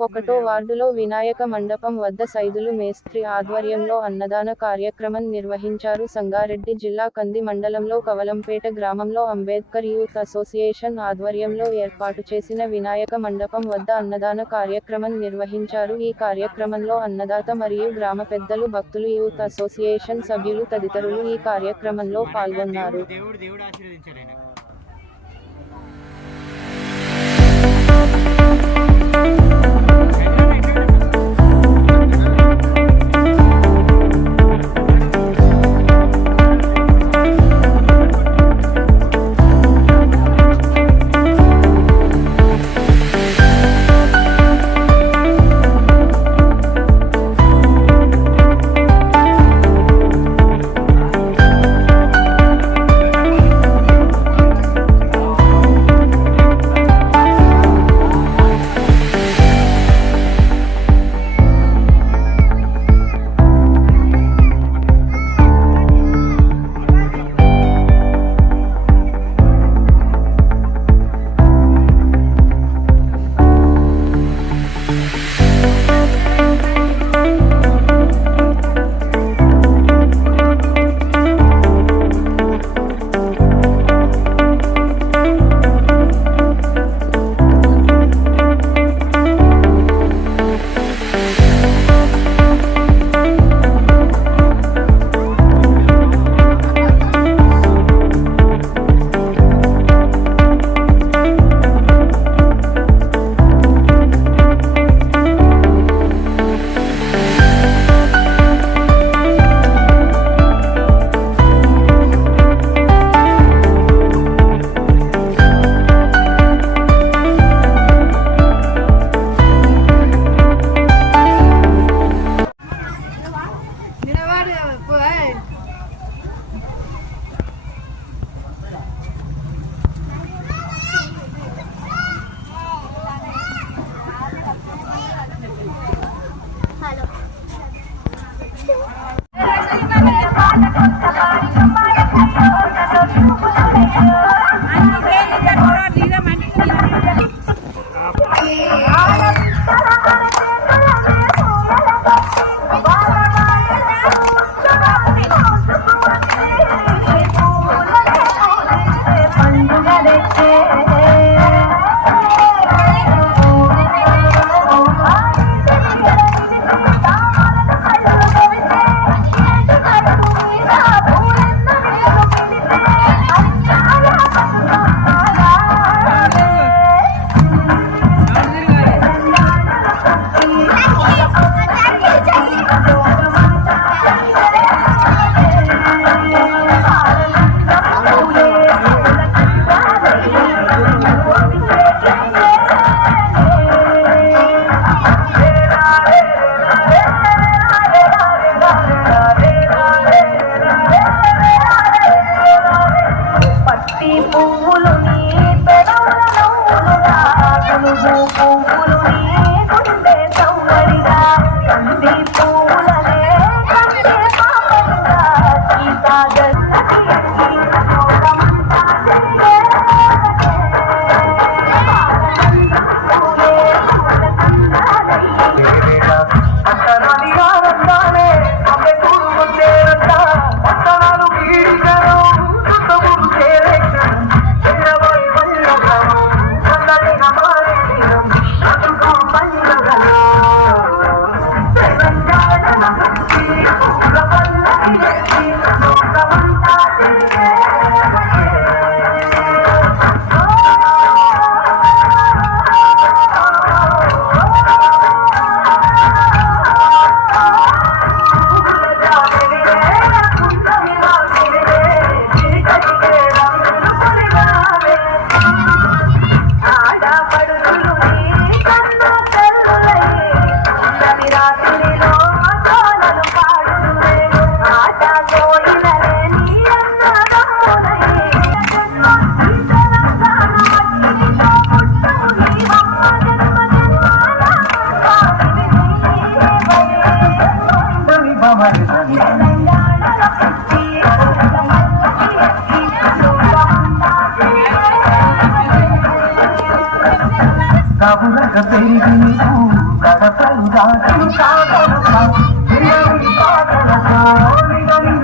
ఒకటో వార్డులో వినాయక మండపం వద్ద సైదులు మేస్త్రి ఆధ్వర్యంలో అన్నదాన కార్యక్రమం నిర్వహించారు సంగారెడ్డి జిల్లా కంది మండలంలో కవలంపేట గ్రామంలో అంబేద్కర్ యూత్ అసోసియేషన్ ఆధ్వర్యంలో ఏర్పాటు చేసిన వినాయక మండపం వద్ద అన్నదాన కార్యక్రమం నిర్వహించారు. ఈ కార్యక్రమంలో అన్నదాత మరియు గ్రామ పెద్దలు భక్తులు యూత్ అసోసియేషన్ సభ్యులు తదితరులు ఈ కార్యక్రమంలో పాల్గొన్నారు. దేవుడు పువ్వులు నీ పెదవుల నవ్వులుగా కలుగు పువ్వులు నీ తెలంగాణ భక్తి ప్రపల్లకి ఎత్తి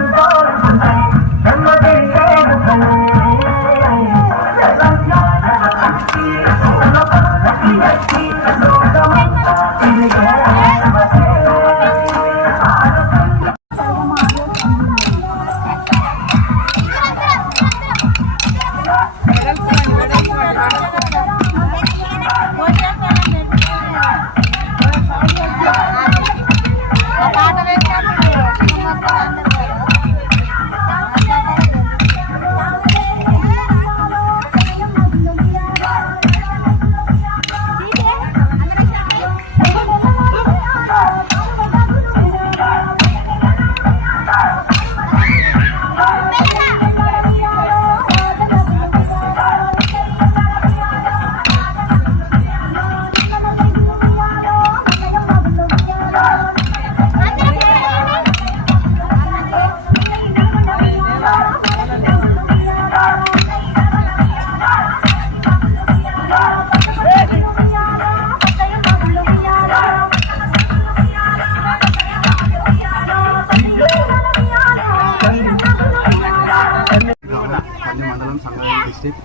మండలం సంగారెడ్డి డిస్టిక్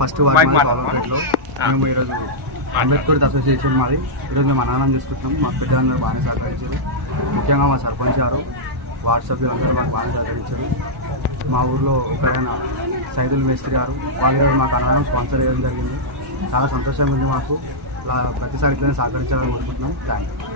ఫస్ట్ వార్డ్ బాబాపేటలో మేము ఈరోజు అంబేద్కర్ అసోసియేషన్ మాది. ఈరోజు మేము అన్నదానం చేసుకుంటున్నాం. మా పెద్దలందరూ బాగానే సహకరించారు. ముఖ్యంగా మా సర్పంచ్ గారు వార్డు సభ్యులు అందరూ మాకు బాగా సహకరించారు. మా ఊర్లో ఒకరైన సైదుల్ మేస్త్రి గారు వాళ్ళు మాకు అన్నదానం స్పాన్సర్ చేయడం జరిగింది. చాలా సంతోషంగా ఉంది మాకు. ప్రతిసారి ఇట్లనే సహకరించాలని కోరుకుంటున్నాం. Thank you.